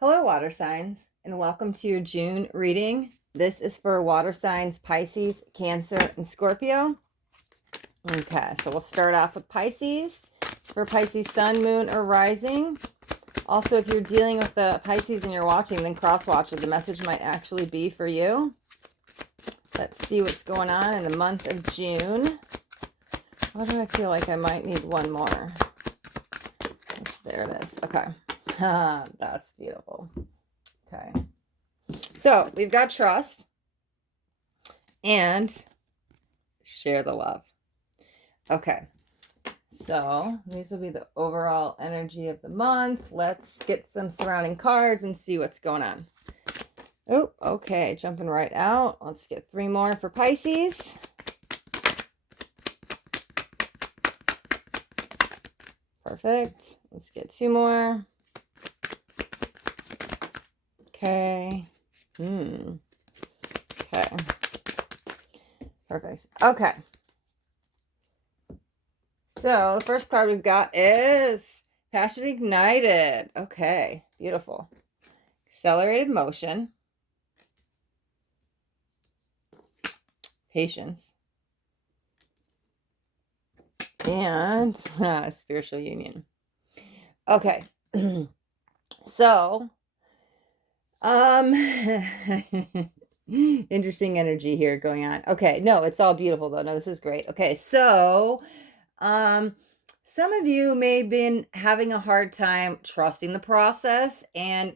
Hello, water signs, and welcome to your June reading. This is for water signs Pisces, Cancer, and Scorpio. Okay, so we'll start off with Pisces. It's for Pisces sun, moon, or rising. Also, if you're dealing with the Pisces and you're watching, then cross-watch it. The message might actually be for you. Let's see what's going on in the month of June. Why do I feel like I might need one more? There it is. Okay. That's beautiful. Okay. So we've got trust and share the love. Okay. So these will be the overall energy of the month. Let's get some surrounding cards and see what's going on. Oh, okay. Jumping right out. Let's get 3 more for Pisces. Perfect. Let's get 2 more. Okay. Okay. Perfect. Okay. So the first card we've got is Passion Ignited. Okay. Beautiful. Accelerated motion. Patience. And spiritual union. Okay. So, interesting energy here going on. Okay, no, it's all beautiful though. No, this is great. Okay, so some of you may have been having a hard time trusting the process and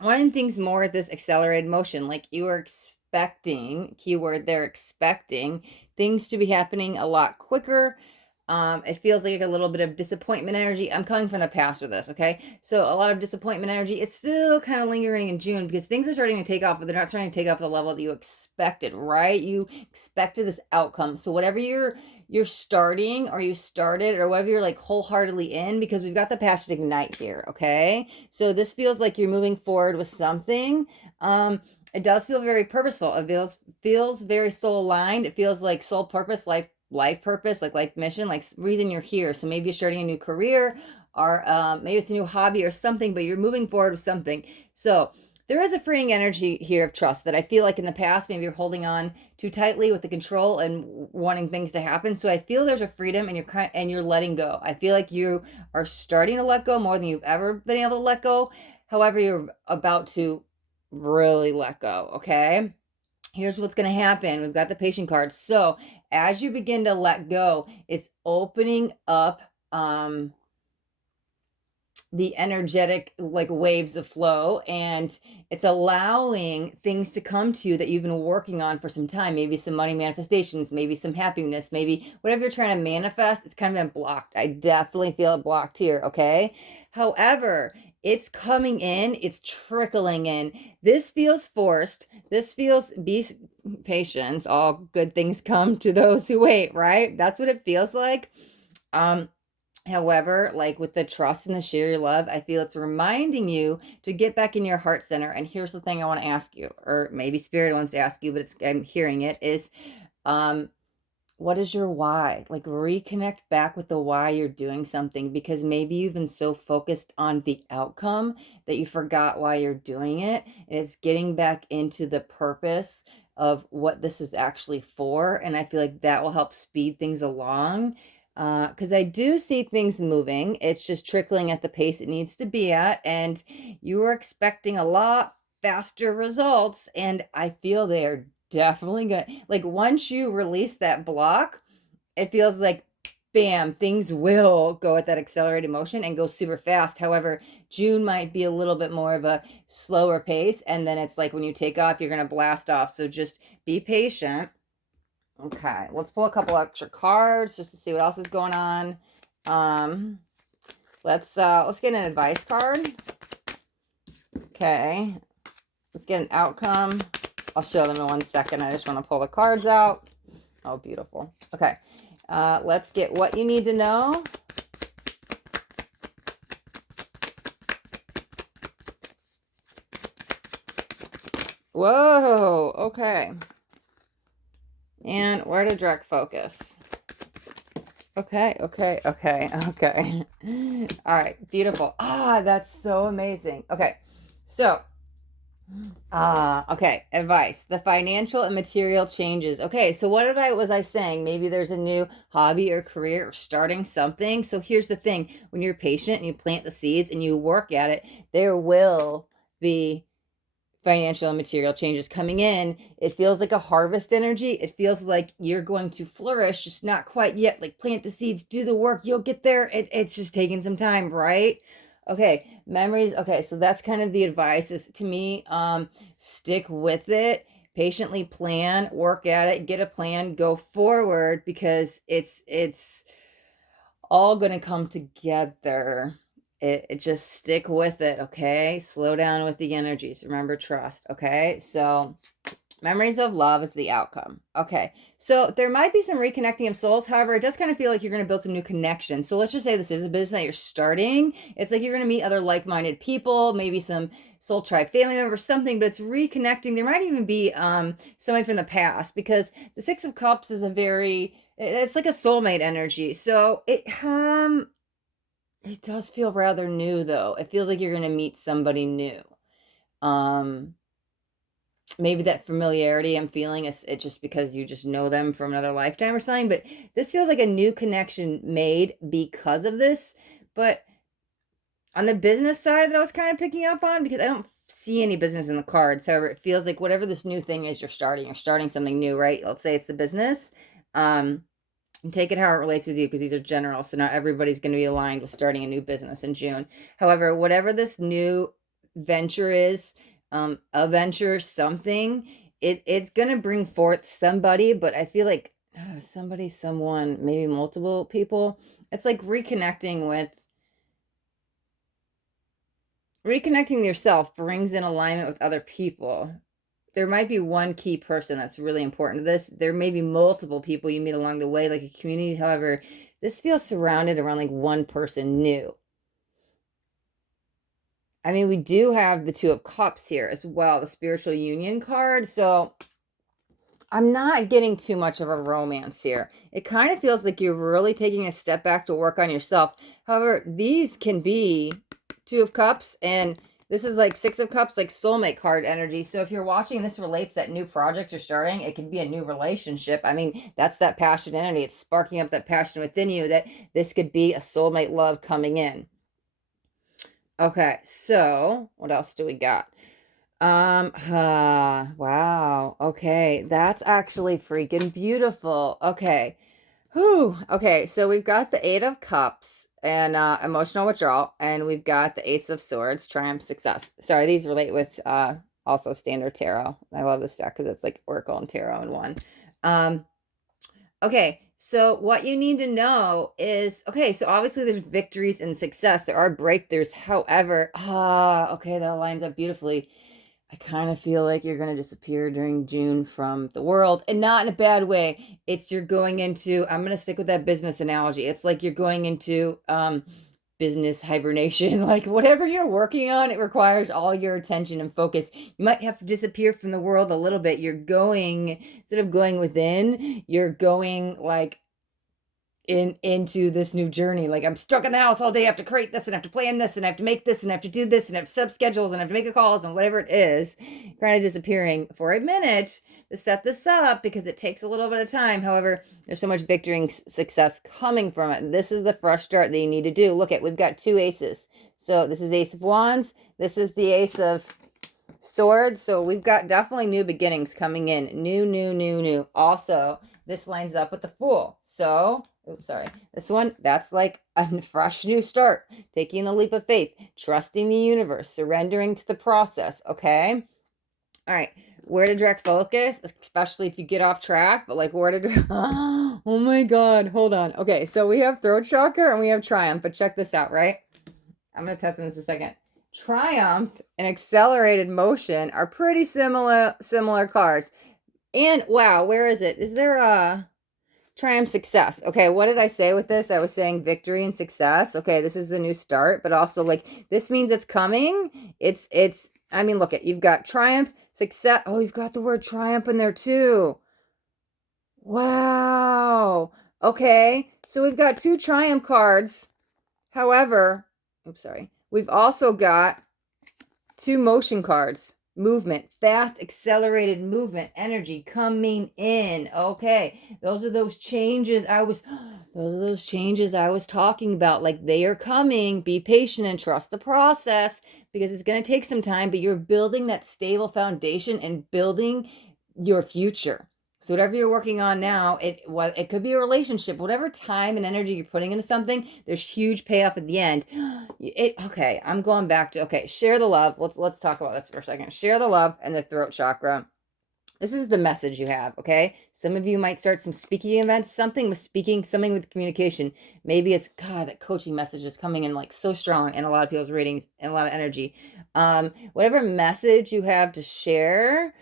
wanting things more at this accelerated motion, like you were expecting, keyword they're expecting things to be happening a lot quicker. It feels like a little bit of disappointment energy. I'm coming from the past with this, okay? So a lot of disappointment energy. It's still kind of lingering in June because things are starting to take off, but they're not starting to take off the level that you expected, right? You expected this outcome. So whatever you're starting or you started or whatever you're like wholeheartedly in, because we've got the passion ignite here, okay? So this feels like you're moving forward with something. It does feel very purposeful. It feels very soul aligned. It feels like soul purpose, life purpose, like life mission, like reason you're here. So maybe you're starting a new career or maybe it's a new hobby or something, but you're moving forward with something. So there is a freeing energy here of trust that I feel like in the past, maybe you're holding on too tightly with the control and wanting things to happen. So I feel there's a freedom and you're letting go. I feel like you are starting to let go more than you've ever been able to let go. However, you're about to really let go. Okay. Here's what's going to happen. We've got the patient card. So as you begin to let go, it's opening up the energetic like waves of flow, and it's allowing things to come to you that you've been working on for some time. Maybe some money manifestations, maybe some happiness, maybe whatever you're trying to manifest. It's kind of been blocked. I definitely feel it blocked here. Okay. However, it's coming in, it's trickling in. This feels forced. This feels, be patient. All good things come to those who wait, right? That's what it feels like. However, like with the trust and the share your love, I feel it's reminding you to get back in your heart center. And here's the thing I want to ask you, or maybe Spirit wants to ask you, but I'm hearing it is, what is your why? Like reconnect back with the why you're doing something, because maybe you've been so focused on the outcome that you forgot why you're doing it. And it's getting back into the purpose of what this is actually for. And I feel like that will help speed things along. Because I do see things moving. It's just trickling at the pace it needs to be at. And you were expecting a lot faster results. And I feel they're definitely gonna, like, once you release that block, it feels like bam, things will go at that accelerated motion and go super fast. However, June might be a little bit more of a slower pace, and then it's like when you take off, you're gonna blast off. So just be patient. Okay, let's pull a couple extra cards just to see what else is going on. Let's get an advice card. Okay, let's get an outcome. I'll show them in 1 second. I just want to pull the cards out. Oh, beautiful. Okay, let's get what you need to know. Whoa, okay. And where to direct focus. Okay. All right, beautiful. Ah, that's so amazing. Okay, So, okay, advice. The financial and material changes. Okay, so was I saying? Maybe there's a new hobby or career or starting something. So here's the thing. When you're patient and you plant the seeds and you work at it, there will be financial and material changes coming in. It feels like a harvest energy. It feels like you're going to flourish, just not quite yet. Like plant the seeds, do the work, you'll get there. It's just taking some time, right? Okay, memories. Okay, so that's kind of the advice is to me, stick with it, patiently plan, work at it, get a plan, go forward because it's all going to come together. It just stick with it, okay? Slow down with the energies. Remember, trust, okay? So, memories of love is the outcome. Okay, so there might be some reconnecting of souls. However, it does kind of feel like you're going to build some new connections. So let's just say this is a business that you're starting. It's like you're going to meet other like-minded people, maybe some soul tribe family members, something, but it's reconnecting. There might even be somebody from the past because the Six of Cups is it's like a soulmate energy. So it does feel rather new though. It feels like you're going to meet somebody new. Um Maybe that familiarity I'm feeling is it just because you just know them from another lifetime or something, but this feels like a new connection made because of this. But on the business side that I was kind of picking up on, because I don't see any business in the cards. However, it feels like whatever this new thing is you're starting something new, right? Let's say it's the business. And take it how it relates with you because these are general. So not everybody's going to be aligned with starting a new business in June. However, whatever this new venture is, a venture, something, it's going to bring forth somebody, but I feel like somebody, someone, maybe multiple people. It's like reconnecting yourself brings in alignment with other people. There might be one key person that's really important to this. There may be multiple people you meet along the way, like a community. However, this feels surrounded around like one person new. I mean, we do have the Two of Cups here as well, the spiritual union card. So I'm not getting too much of a romance here. It kind of feels like you're really taking a step back to work on yourself. However, these can be Two of Cups and this is like Six of Cups, like soulmate card energy. So if you're watching this relates that new project you're starting, it can be a new relationship. I mean, that's that passion energy. It's sparking up that passion within you that this could be a soulmate love coming in. Okay, so what else do we got? Wow. Okay, that's actually freaking beautiful. Okay. Whew. Okay, so we've got the Eight of Cups and emotional withdrawal, and we've got the Ace of Swords, triumph, success. Sorry, these relate with also standard tarot. I love this deck because it's like Oracle and tarot in one. Okay, so what you need to know is okay, so obviously there's victories and success. There are breakthroughs. However, okay, that lines up beautifully. I kind of feel like you're going to disappear during June from the world and not in a bad way. It's you're going into, I'm going to stick with that business analogy. It's like you're going into business hibernation. Like whatever you're working on, it requires all your attention and focus. You might have to disappear from the world a little bit. You're going, instead of going within, you're going like into this new journey. Like I'm stuck in the house all day. I have to create this and I have to plan this and I have to make this and I have to do this and I have sub schedules and I have to make the calls and whatever it is, kind of disappearing for a minute to set this up because it takes a little bit of time. However, there's so much victory and success coming from it. This is the fresh start that you need to do. Look at, we've got two aces. So this is Ace of Wands. This is the Ace of Swords. So we've got definitely new beginnings coming in. New. Also, this lines up with the Fool. So oops, sorry. This one, that's like a fresh new start. Taking a leap of faith, trusting the universe, surrendering to the process, okay? All right. Where to direct focus, especially if you get off track, but like where to direct... Oh my God. Hold on. Okay, so we have throat chakra and we have triumph, but check this out, right? I'm going to touch on this in a second. Triumph and accelerated motion are pretty similar cards. And wow, where is it? Is there a... Triumph, success. Okay, what did I say with this? I was saying victory and success. Okay, this is the new start, but also like this means it's coming. I mean, look at, you've got triumph, success. Oh, you've got the word triumph in there too. Wow. Okay, so we've got two triumph cards. However, oops, sorry. We've also got 2 motion cards. Movement, fast, accelerated movement, energy coming in. Okay, those are those changes I was talking about. Like, they are coming. Be patient and trust the process, because it's going to take some time, but you're building that stable foundation and building your future. So whatever you're working on now, it could be a relationship, whatever time and energy you're putting into something, there's huge payoff at the end. Okay, I'm going back to, okay, share the love. Let's talk about this for a second. Share the love and the throat chakra. This is the message you have, okay? Some of you might start some speaking events, something with speaking, something with communication. Maybe it's, God, that coaching message is coming in like so strong in a lot of people's readings and a lot of energy. Whatever message you have to share,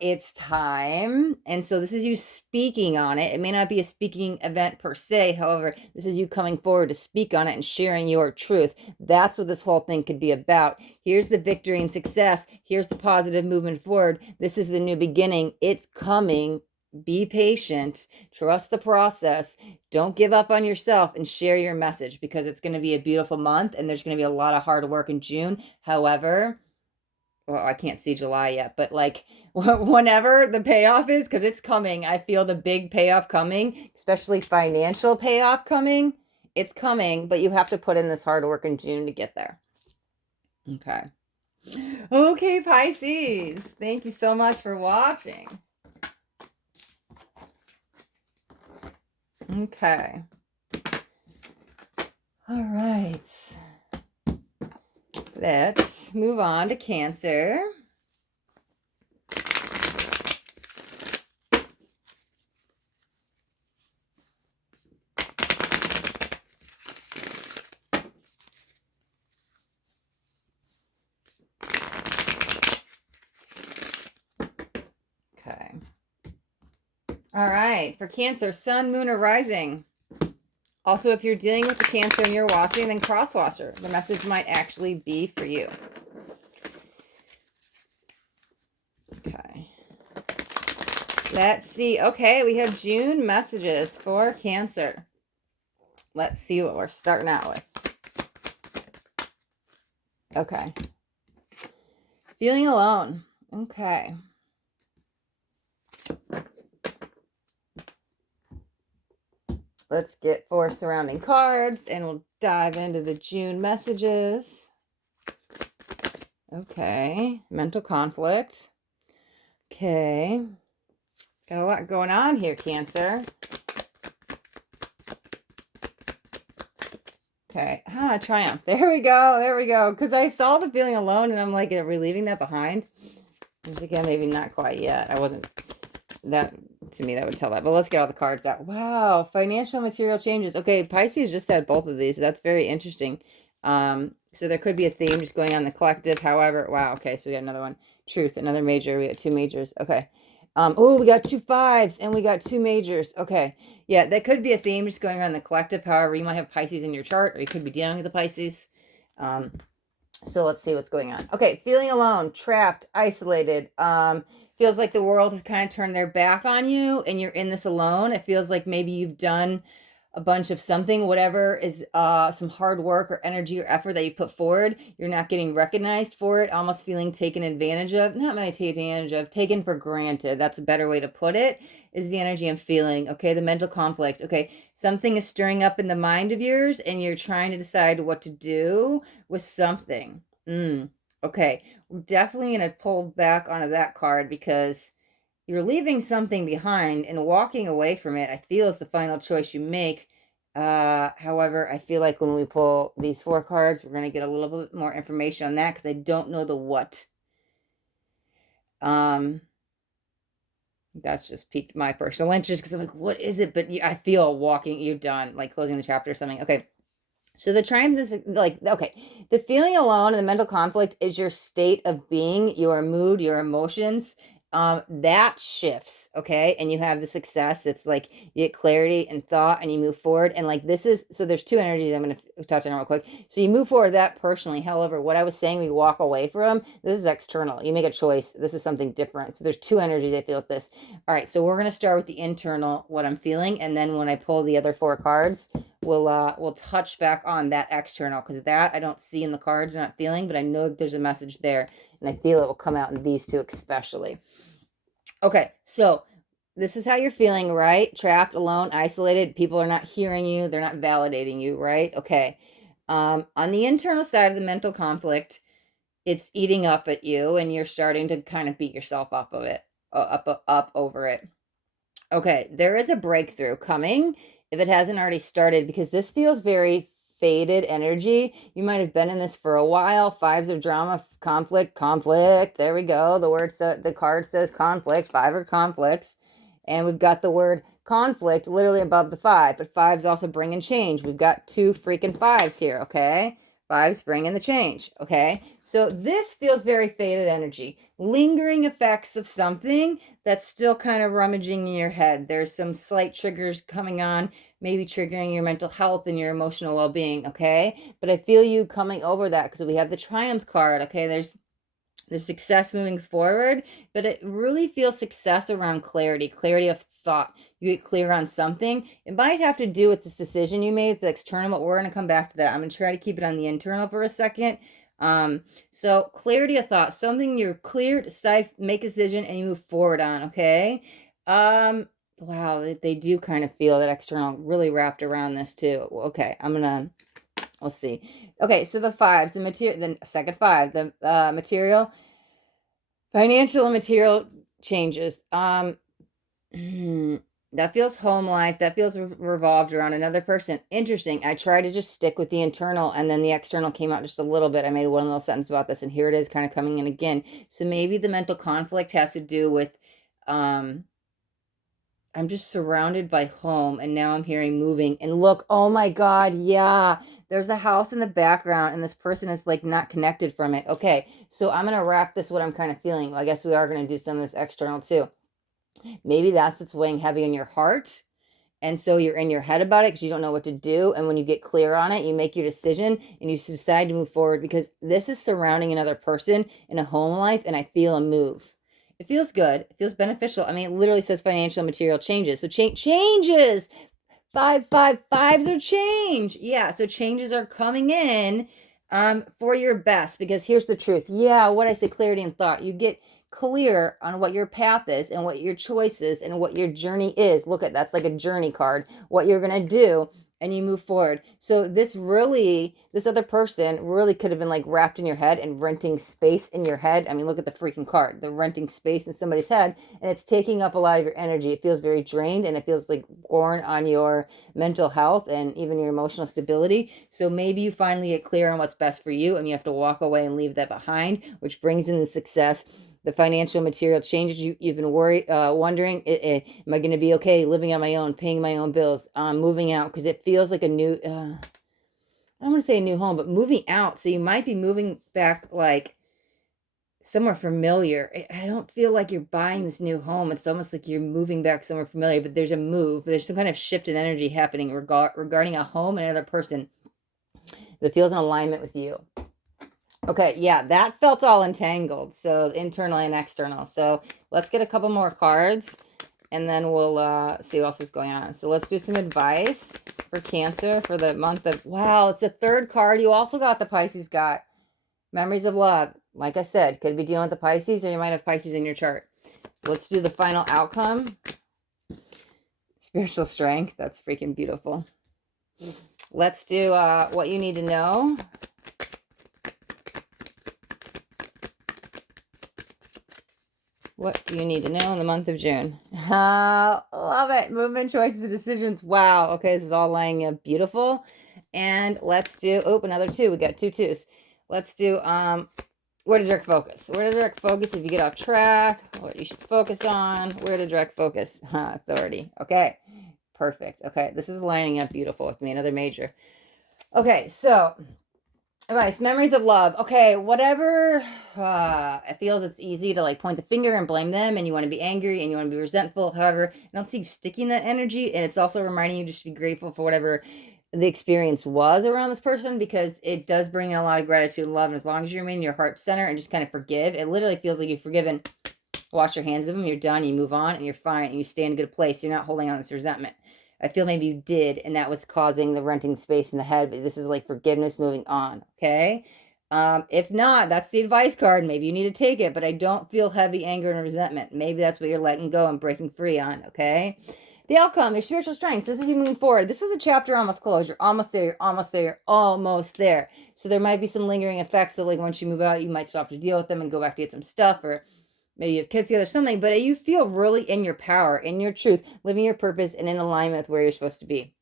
it's time. And so this is you speaking on it. It may not be a speaking event per se. However, this is you coming forward to speak on it and sharing your truth. That's what this whole thing could be about. Here's the victory and success. Here's the positive movement forward. This is the new beginning. It's coming. Be patient. Trust the process. Don't give up on yourself, and share your message, because it's going to be a beautiful month and there's going to be a lot of hard work in June. However, well, I can't see July yet, but like whenever the payoff is, because it's coming, I feel the big payoff coming, especially financial payoff coming. It's coming, but you have to put in this hard work in June to get there. Okay. Okay, Pisces. Thank you so much for watching. Okay. All right. Let's move on to Cancer. Okay. All right. For Cancer, Sun, Moon, or Rising. Also, if you're dealing with the Cancer and you're watching, then cross-watcher. The message might actually be for you. Okay. Let's see. Okay, we have June messages for Cancer. Let's see what we're starting out with. Okay. Feeling alone. Okay. Let's get 4 surrounding cards and we'll dive into the June messages. Okay. Mental conflict. Okay. Got a lot going on here, Cancer. Okay. Triumph. There we go. There we go. Because I saw the feeling alone and I'm like, are we leaving that behind? I was like, yeah, maybe not quite yet. I wasn't. That, to me, that would tell that. But let's get all the cards out. Wow. Financial material changes. Okay. Pisces just had both of these. So that's very interesting. So there could be a theme just going on in the collective. However, wow. Okay. So we got another one. Truth. Another major. We got 2 majors. Okay. Oh, we got 2 5s and we got 2 majors. Okay. Yeah, that could be a theme just going on in the collective. However, you might have Pisces in your chart, or you could be dealing with the Pisces. So let's see what's going on. Okay, feeling alone, trapped, isolated. Feels like the world has kind of turned their back on you and you're in this alone. It feels like maybe you've done a bunch of something, whatever is some hard work or energy or effort that you put forward. You're not getting recognized for it, almost feeling taken advantage of. Not really taken advantage of, taken for granted. That's a better way to put it, is the energy I'm feeling. Okay, the mental conflict. Okay, something is stirring up in the mind of yours and you're trying to decide what to do with something. Okay, we're definitely going to pull back onto that card, because you're leaving something behind, and walking away from it, I feel, is the final choice you make. However, I feel like when we pull these 4 cards, we're going to get a little bit more information on that, because I don't know the what. That's just piqued my personal interest, because I'm like, what is it? But I feel you're done, like closing the chapter or something. Okay. So the triumph is like, okay, the feeling alone and the mental conflict is your state of being, your mood, your emotions. That shifts, okay? And you have the success. It's like you get clarity and thought and you move forward. And like this is, so there's 2 energies I'm going to touch on it real quick. So you move forward that personally. However, what I was saying, we walk away from, this is external. You make a choice. This is something different. So there's two energies I feel with this. All right, so we're going to start with the internal, what I'm feeling. And then when I pull the other 4 cards, we'll touch back on that external, because that I don't see in the cards, I'm not feeling, but I know there's a message there. And I feel it will come out in these two especially. Okay, so this is how you're feeling, right? Trapped, alone, isolated. People are not hearing you. They're not validating you, right? Okay. On the internal side of the mental conflict, it's eating up at you, and you're starting to kind of beat yourself up of it, up over it. Okay, there is a breakthrough coming if it hasn't already started, because this feels very faded energy. You might have been in this for a while. 5s of drama, conflict. There we go. The card says conflict. 5 are conflicts. And we've got the word conflict literally above the 5, but 5's also bringing change. We've got 2 freaking 5s here, okay? 5's bringing the change, okay? So this feels very faded energy. Lingering effects of something that's still kind of rummaging in your head. There's some slight triggers coming on, maybe triggering your mental health and your emotional well-being, okay? But I feel you coming over that, because we have the Triumph card, okay? There's success moving forward, but it really feels success around clarity of thought. You get clear on something. It might have to do with this decision you made, the external, but we're going to come back to that. I'm going to try to keep it on the internal for a second. So clarity of thought, something you're clear, decide, make a decision, and you move forward on, okay? Wow, they do kind of feel that external really wrapped around this too. Okay, we'll see. Okay, so the 5s, the second 5, the material, financial and material changes. That feels home life. That feels revolved around another person. Interesting. I tried to just stick with the internal, and then the external came out just a little bit. I made one little sentence about this, and here it is kind of coming in again. So maybe the mental conflict has to do with, I'm just surrounded by home, and now I'm hearing moving. And look, oh my God, yeah. There's a house in the background, and this person is like not connected from it. Okay, so I'm going to wrap this what I'm kind of feeling. I guess we are going to do some of this external too. Maybe that's what's weighing heavy on your heart. And so you're in your head about it because you don't know what to do. And when you get clear on it, you make your decision and you decide to move forward, because this is surrounding another person in a home life, and I feel a move. It feels good. It feels beneficial. I mean, it literally says financial material changes. So changes. 5s are change. Yeah, so changes are coming in for your best, because here's the truth. Yeah, what I say, clarity and thought. You get clear on what your path is and what your choice is and what your journey is. Look at that's like a journey card, what you're going to do, and you move forward. So this other person really could have been like wrapped in your head and renting space in your head. I mean, look at the freaking card, the renting space in somebody's head, and it's taking up a lot of your energy. It feels very drained, and it feels like worn on your mental health and even your emotional stability. So maybe you finally get clear on what's best for you, and you have to walk away and leave that behind, which brings in the success, the financial material changes. You've been wondering, am I going to be okay living on my own, paying my own bills, moving out, because it feels like a new, I don't want to say a new home, but moving out. So you might be moving back like somewhere familiar. I don't feel like you're buying this new home. It's almost like you're moving back somewhere familiar, but there's a move. There's some kind of shift in energy happening regarding a home and another person. It feels in alignment with you. Okay, yeah, that felt all entangled. So internal and external. So let's get a couple more cards, and then we'll see what else is going on. So let's do some advice for Cancer for the month of, wow, it's the 3rd card. You also got the Pisces got memories of love. Like I said, could be dealing with the Pisces, or you might have Pisces in your chart. Let's do the final outcome. Spiritual strength. That's freaking beautiful. Let's do what you need to know. What do you need to know in the month of June? Love it. Movement, choices, and decisions. Wow. Okay, this is all lying up beautiful. And let's do, another 2. We got 2 2s. Let's do where to direct focus. Where to direct focus if you get off track, what you should focus on, where to direct focus. Authority. Okay, perfect. Okay, this is lining up beautiful with me. Another major. Okay, so advice, memories of love. Okay, whatever it feels, it's easy to like point the finger and blame them, and you want to be angry and you want to be resentful. However, I don't see you sticking that energy, and it's also reminding you just to be grateful for whatever the experience was around this person, because it does bring in a lot of gratitude and love. And as long as you're in your heart center and just kind of forgive, it literally feels like you've forgiven, wash your hands of them, you're done, you move on, and you're fine, and you stay in a good place. You're not holding on this resentment. I feel maybe you did, and that was causing the renting space in the head, but this is like forgiveness, moving on, okay? If not, that's the advice card. Maybe you need to take it, but I don't feel heavy anger and resentment. Maybe that's what you're letting go and breaking free on, okay? The outcome, your spiritual strengths. This is you moving forward. This is the chapter almost closed. You're almost there. You're almost there. You're almost there. So there might be some lingering effects that, like, once you move out, you might stop to deal with them and go back to get some stuff, or maybe you have kids together, something. But you feel really in your power, in your truth, living your purpose, and in alignment with where you're supposed to be.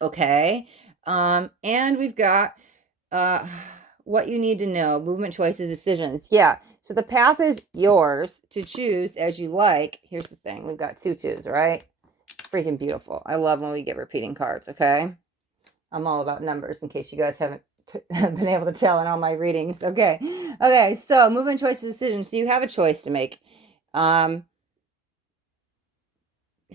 Okay. And we've got what you need to know, movement, choices, decisions. Yeah. So the path is yours to choose as you like. Here's the thing. We've got 2 twos, right? Freaking beautiful. I love when we get repeating cards, okay? I'm all about numbers, in case you guys haven't been able to tell in all my readings. Okay. Okay, so movement, choices, decisions. So you have a choice to make. It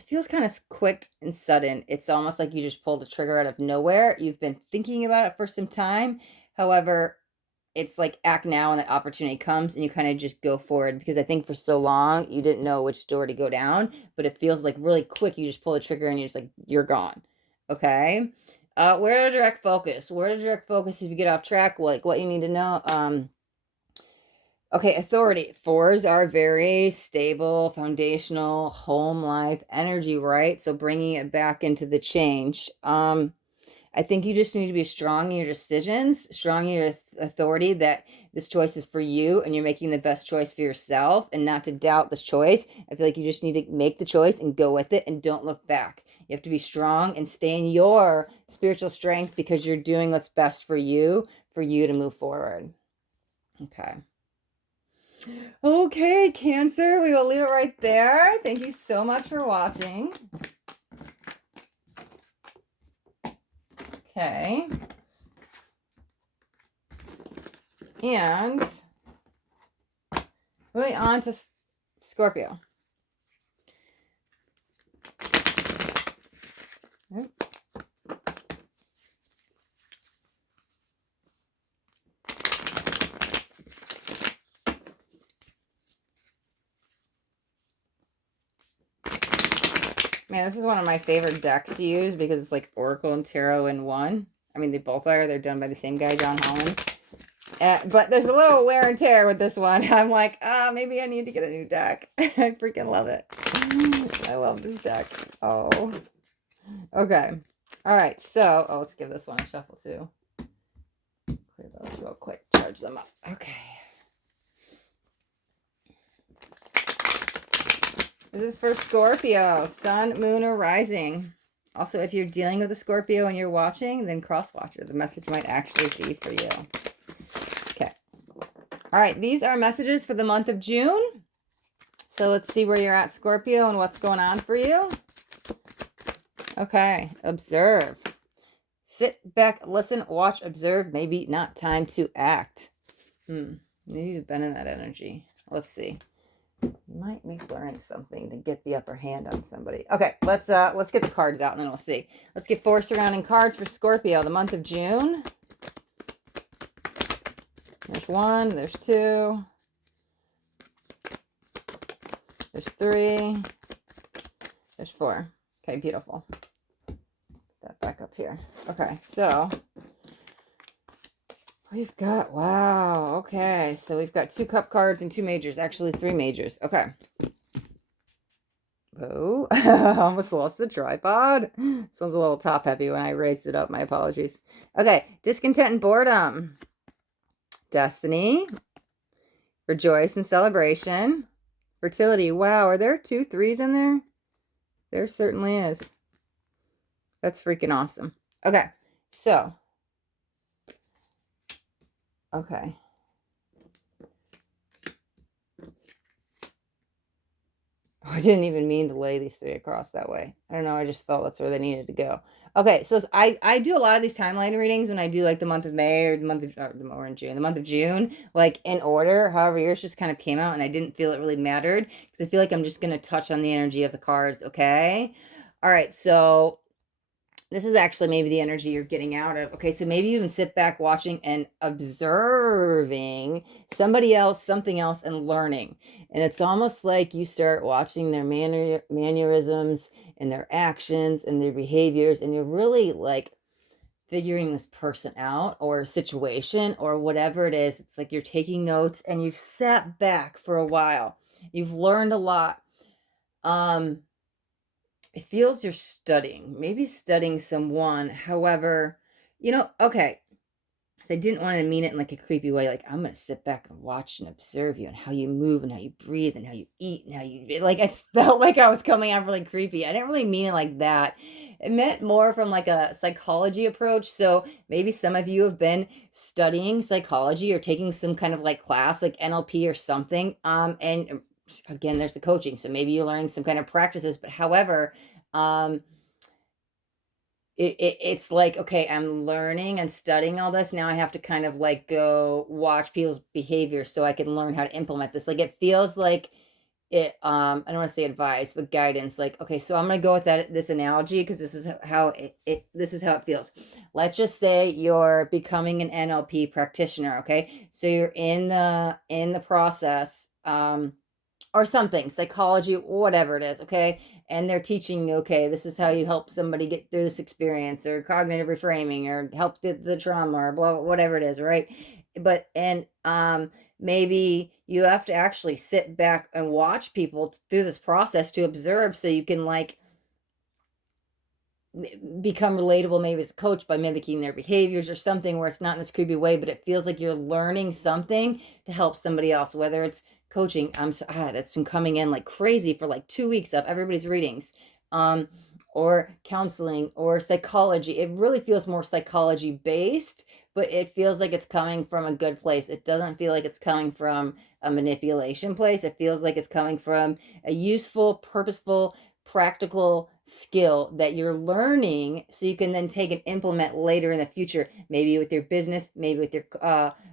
feels kind of quick and sudden. It's almost like you just pulled the trigger out of nowhere. You've been thinking about it for some time. However, it's like act now when that opportunity comes, and you kind of just go forward, because I think for so long you didn't know which door to go down, but it feels like really quick. You just pull the trigger and you're just like, you're gone. Okay. Where to direct focus? Where to direct focus if you get off track? Like, what you need to know. Okay, authority. 4s are very stable, foundational, home life energy, right? So bringing it back into the change. I think you just need to be strong in your decisions, strong in your authority, that this choice is for you and you're making the best choice for yourself, and not to doubt this choice. I feel like you just need to make the choice and go with it and don't look back. You have to be strong and stay in your spiritual strength, because you're doing what's best for you to move forward. Okay. Okay, Cancer, we will leave it right there. Thank you so much for watching. Okay. And moving on to Scorpio. Yep. Man, this is one of my favorite decks to use, because it's like Oracle and Tarot in one. I mean, they both are. They're done by the same guy, John Holland. But there's a little wear and tear with this one. I'm like, maybe I need to get a new deck. I freaking love it. I love this deck. Oh. Okay. All right. So, let's give this one a shuffle too. Clear those real quick. Charge them up. Okay. This is for Scorpio, Sun, Moon, or Rising. Also, if you're dealing with a Scorpio and you're watching, then cross-watcher. The message might actually be for you. Okay. All right, these are messages for the month of June. So let's see where you're at, Scorpio, and what's going on for you. Okay, observe. Sit back, listen, watch, observe. Maybe not time to act. Maybe you've been in that energy. Let's see. You might be learning something to get the upper hand on somebody. Okay, let's get the cards out and then we'll see. Let's get 4 surrounding cards for Scorpio, the month of June. There's 1, there's 2, there's 3, there's 4. Okay, beautiful. Put that back up here. Okay, so we've got, wow, okay, so we've got 2 cup cards and 2 majors, actually 3 majors. Okay. Oh, almost lost the tripod. This one's a little top heavy when I raised it up. My apologies. Okay, discontent and boredom. Destiny. Rejoice and celebration. Fertility. Wow, are there 2 3s in there? There certainly is. That's freaking awesome. Okay, so. Okay. I didn't even mean to lay these 3 across that way. I don't know. I just felt that's where they needed to go. Okay, so I do a lot of these timeline readings when I do like the month of May or the month of or in June, the month of June, like in order. However, yours just kind of came out and I didn't feel it really mattered because I feel like I'm just gonna touch on the energy of the cards. Okay, all right. So This is actually maybe the energy you're getting out of. Okay, so maybe you even sit back watching and observing somebody else, something else, and learning. And it's almost like you start watching their mannerisms and their actions and their behaviors, and you're really like figuring this person out or situation or whatever it is. It's like you're taking notes and you've sat back for a while. You've learned a lot. It feels you're studying, maybe studying someone. However, okay, so I didn't want to mean it in like a creepy way. Like, I'm going to sit back and watch and observe you and how you move and how you breathe and how you eat and how you, like, I felt like I was coming out really creepy. I didn't really mean it like that. It meant more from like a psychology approach. So maybe some of you have been studying psychology or taking some kind of like class, like NLP or something. And again, there's the coaching. So maybe you're learning some kind of practices, but however, um, it's like, okay, I'm learning and studying all this. Now I have to kind of like go watch people's behavior so I can learn how to implement this. Like it feels like I don't want to say advice, but guidance. Like, okay, so I'm gonna go with this analogy because this is how this is how it feels. Let's just say you're becoming an NLP practitioner, okay? So you're in the process, or something, psychology, whatever it is, okay? And they're teaching you, okay, this is how you help somebody get through this experience, or cognitive reframing, or help the trauma, or blah, whatever it is, right? But, and maybe you have to actually sit back and watch people through this process to observe so you can like become relatable maybe as a coach by mimicking their behaviors or something where it's not in this creepy way, but it feels like you're learning something to help somebody else, whether it's coaching. That's been coming in like crazy for like 2 weeks of everybody's readings, um, or counseling or psychology. It really feels more psychology based, but it feels like it's coming from a good place. It doesn't feel like it's coming from a manipulation place. It feels like it's coming from a useful, purposeful, practical skill that you're learning so you can then take and implement later in the future, maybe with your business, maybe with your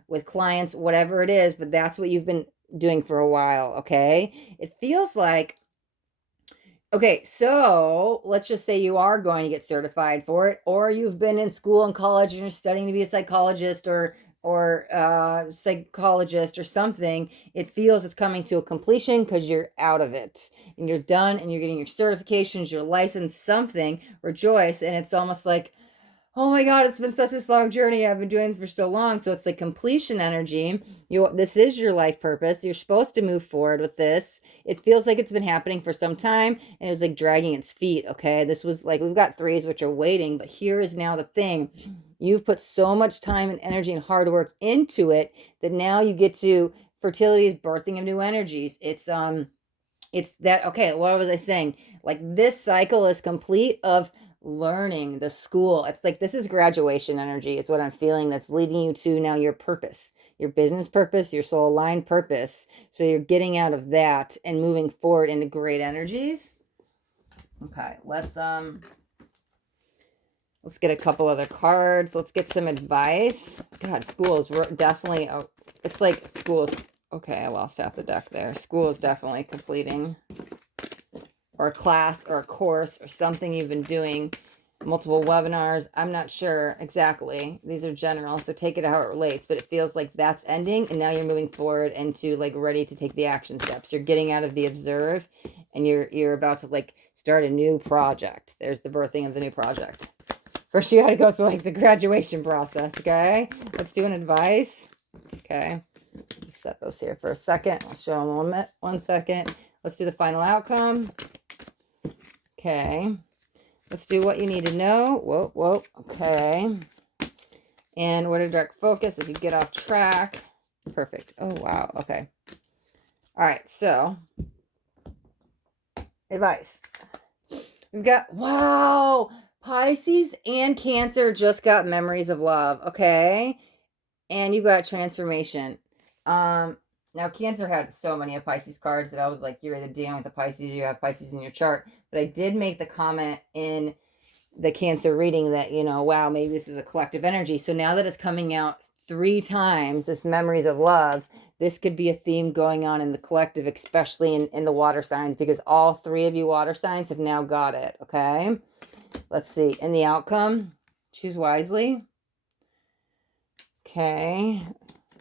with clients, whatever it is, but that's what you've been doing for a while. Okay, it feels like, okay, so let's just say you are going to get certified for it, or you've been in school and college and you're studying to be a psychologist or psychologist or something. It feels it's coming to a completion because you're out of it and you're done and you're getting your certifications, your license, something. Rejoice, and it's almost like, oh my God, it's been such a long journey. I've been doing this for so long. So it's the completion energy. This is your life purpose. You're supposed to move forward with this. It feels like it's been happening for some time and it was like dragging its feet. Okay. This was like, we've got threes, which are waiting, but here is now the thing. You've put so much time and energy and hard work into it that now you get to fertility is birthing of new energies. It's that, okay, what was I saying? Like this cycle is complete of learning the school. It's like this is graduation energy, is what I'm feeling, that's leading you to now your purpose, your business purpose, your soul aligned purpose. So you're getting out of that and moving forward into great energies. Okay, let's get a couple other cards. Let's get some advice. God, school is definitely it's like school is, okay, I lost half the deck there. School is definitely completing, or a class or a course or something you've been doing, multiple webinars. I'm not sure exactly. These are general, so take it how it relates, but it feels like that's ending and now you're moving forward into like ready to take the action steps. You're getting out of the observe and you're about to like start a new project. There's the birthing of the new project. First, you got to go through like the graduation process. Okay, let's do an advice. Okay, set those here for a second. I'll show them a moment. 1 second. Let's do the final outcome. Okay, let's do what you need to know. Whoa. Okay, and what a dark focus if you get off track. Perfect. Oh wow. Okay. All right. So advice. We've got, wow, Pisces and Cancer just got memories of love. Okay. And you got transformation. Now Cancer had so many of Pisces cards that I was like, you're either dealing with the Pisces, you have Pisces in your chart. But I did make the comment in the Cancer reading that, wow, maybe this is a collective energy. So now that it's coming out 3 times, this memories of love, this could be a theme going on in the collective, especially in the water signs, because all 3 of you water signs have now got it. Okay. Let's see. And the outcome, choose wisely. Okay.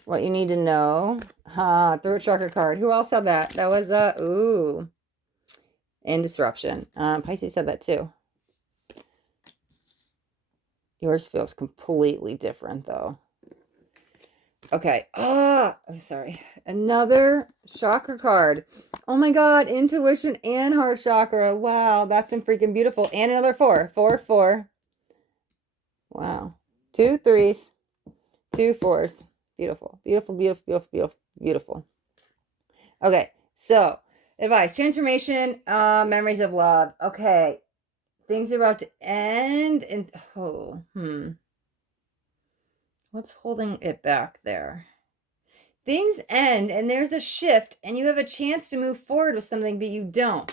What you need to know. Throat chakra card. Who else had that? That was, ooh. And disruption. Pisces said that too. Yours feels completely different though. Okay. Oh, sorry. Another chakra card. Oh my God. Intuition and heart chakra. Wow. That's some freaking beautiful. And another 4. 4, 4. Wow. 2 3s. 2 4s. Beautiful. Beautiful, beautiful, beautiful, beautiful, beautiful. Okay. So, advice. Transformation. Memories of love. Okay. Things are about to end. And, what's holding it back there? Things end and there's a shift and you have a chance to move forward with something, but you don't.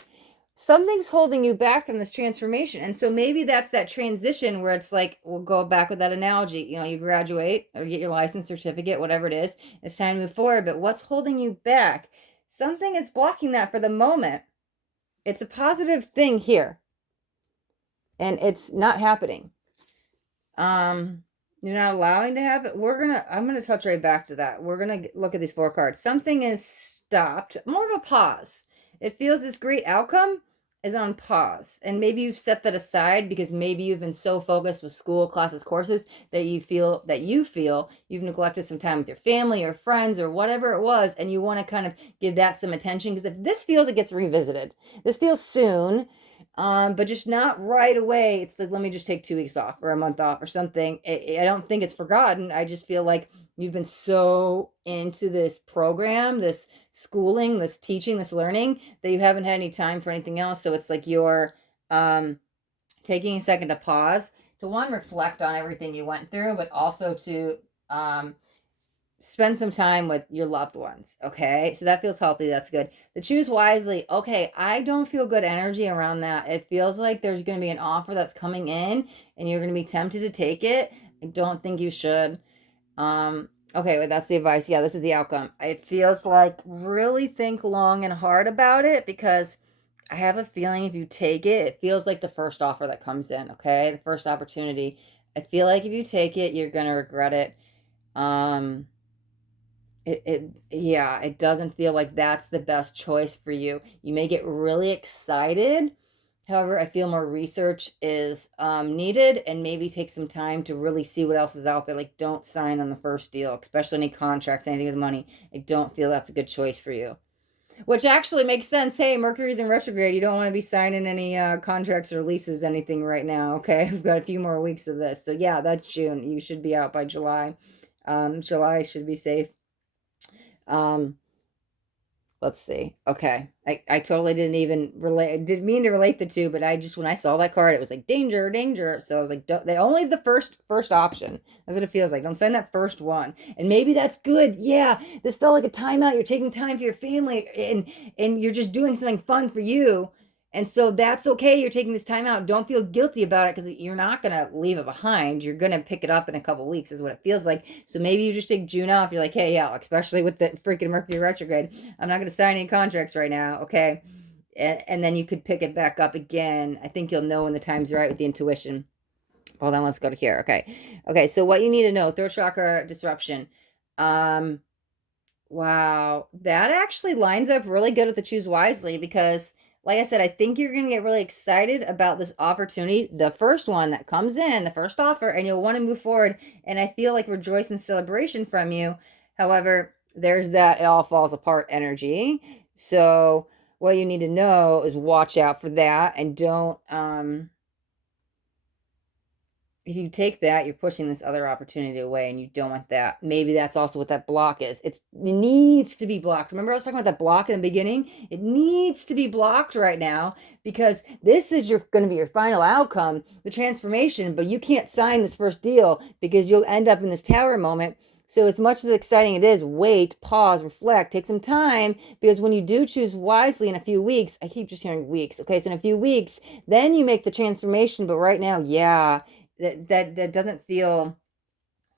Something's holding you back from this transformation. And so maybe that's that transition where it's like, we'll go back with that analogy. You know, you graduate or get your license, certificate, whatever it is. It's time to move forward. But what's holding you back? Something is blocking that for the moment. It's a positive thing here. And it's not happening. You're not allowing to have it. I'm gonna touch right back to that. We're gonna look at these 4 cards. Something is stopped, more of a pause. It feels this great outcome is on pause. And maybe you've set that aside because maybe you've been so focused with school, classes, courses that you feel you've neglected some time with your family or friends or whatever it was, and you want to kind of give that some attention. Because if this feels, it gets revisited. This feels soon. But just not right away. It's like, let me just take 2 weeks off or a month off or something. I don't think it's forgotten. I just feel like you've been so into this program, this schooling, this teaching, this learning that you haven't had any time for anything else. So it's like you're taking a second to pause, to one, reflect on everything you went through, but also to spend some time with your loved ones. Okay. So that feels healthy. That's good. The choose wisely. Okay. I don't feel good energy around that. It feels like there's going to be an offer that's coming in and you're going to be tempted to take it. I don't think you should. Okay. But that's the advice. Yeah. This is the outcome. It feels like really think long and hard about it, because I have a feeling if you take it, it feels like the first offer that comes in. Okay. The first opportunity. I feel like if you take it, you're going to regret it. It doesn't feel like that's the best choice for you. You may get really excited. However, I feel more research is needed, and maybe take some time to really see what else is out there. Like, don't sign on the first deal, especially any contracts, anything with money. I don't feel that's a good choice for you. Which actually makes sense. Hey, Mercury's in retrograde. You don't want to be signing any contracts or leases, anything right now. Okay, we've got a few more weeks of this. So yeah, that's June. You should be out by July. July should be safe. Let's see. Okay. I totally didn't mean to relate the two, but when I saw that card, it was like danger, danger. So I was like, they only the first option. That's what it feels like. Don't sign that first one. And maybe that's good. Yeah. This felt like a timeout. You're taking time for your family, and you're just doing something fun for you. And so that's okay. You're taking this time out. Don't feel guilty about it, because you're not going to leave it behind. You're going to pick it up in a couple weeks, is what it feels like. So maybe you just take June off. You're like, hey, yeah, especially with the freaking Mercury retrograde, I'm not going to sign any contracts right now. Okay. And then you could pick it back up again. I think you'll know when the time's right with the intuition. Hold on. Let's go to here. Okay. Okay. So what you need to know, throat chakra disruption. Wow. That actually lines up really good with the choose wisely, because like I said, I think you're going to get really excited about this opportunity, the first one that comes in, the first offer, and you'll want to move forward. And I feel like rejoice and celebration from you. However, there's that it all falls apart energy. So what you need to know is watch out for that, and don't, if you take that, you're pushing this other opportunity away, and you don't want that. Maybe that's also what that block is. It needs to be blocked. Remember I was talking about that block in the beginning? It needs to be blocked right now, because this is going to be your final outcome, the transformation, but you can't sign this first deal because you'll end up in this tower moment. So as much as exciting it is, wait, pause, reflect, take some time, because when you do choose wisely in a few weeks, I keep just hearing weeks. Okay, so in a few weeks, then you make the transformation. But right now, yeah, that doesn't feels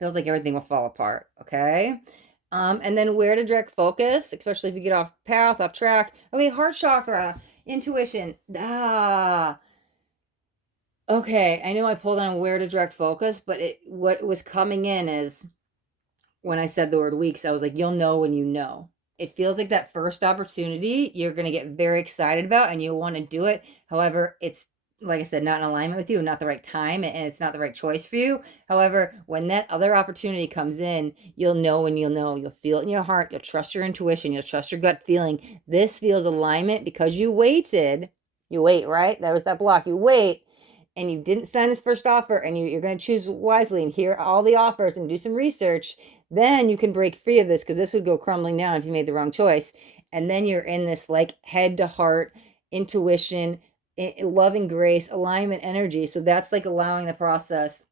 like everything will fall apart. Okay. And then where to direct focus, especially if you get off path, off track. Okay, heart chakra, intuition. Okay, I know I pulled on where to direct focus, but what was coming in is when I said the word weeks, I was like, you'll know when you know. It feels like that first opportunity you're going to get very excited about and you'll want to do it. However, it's like I said, not in alignment with you, not the right time, and it's not the right choice for you. However, when that other opportunity comes in, you'll know when you'll know. You'll feel it in your heart. You'll trust your intuition. You'll trust your gut feeling. This feels alignment because you waited. You wait, right? That was that block. You wait and you didn't sign this first offer and you're going to choose wisely and hear all the offers and do some research, then you can break free of this because this would go crumbling down if you made the wrong choice. And then you're in this like head to heart intuition, loving grace, alignment energy. So that's like allowing the process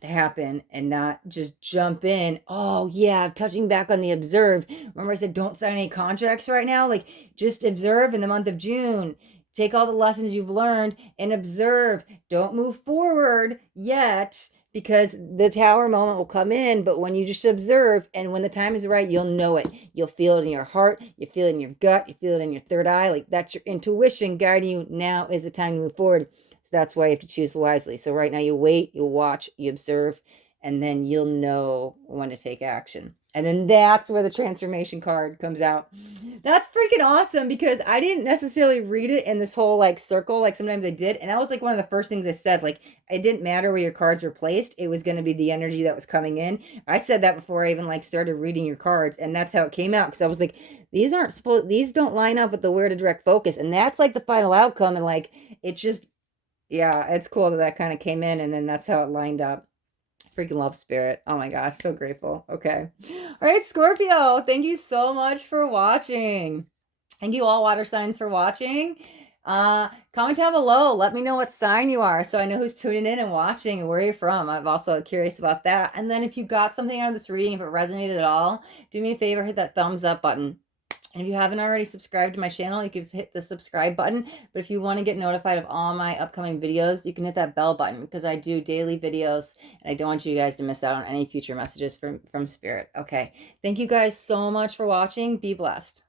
to happen and not just jump in. Oh yeah, touching back on the observe. Remember I said don't sign any contracts right now? Like just observe in the month of June. Take all the lessons you've learned and observe. Don't move forward yet because the tower moment will come in, but when you just observe and when the time is right, you'll know it. You'll feel it in your heart, you feel it in your gut, you feel it in your third eye. Like that's your intuition guiding you. Now is the time to move forward. That's why you have to choose wisely. So right now you wait, you watch, you observe, and then you'll know when to take action. And then that's where the transformation card comes out. That's freaking awesome because I didn't necessarily read it in this whole like circle. Like sometimes I did. And that was like one of the first things I said. Like it didn't matter where your cards were placed. It was going to be the energy that was coming in. I said that before I even like started reading your cards. And that's how it came out. Because I was like, these don't line up with the where to direct focus. And that's like the final outcome. And like, it just, yeah, it's cool that that kind of came in and then that's how it lined up. Freaking love spirit. Oh my gosh, so grateful. Okay. All right, Scorpio, thank you so much for watching. Thank you all water signs for watching. Comment down below. Let me know what sign you are so I know who's tuning in and watching and where you're from. I'm also curious about that. And then if you got something out of this reading, if it resonated at all, do me a favor, hit that thumbs up button. And if you haven't already subscribed to my channel, you can just hit the subscribe button. But if you want to get notified of all my upcoming videos, you can hit that bell button because I do daily videos and I don't want you guys to miss out on any future messages from Spirit. Okay. Thank you guys so much for watching. Be blessed.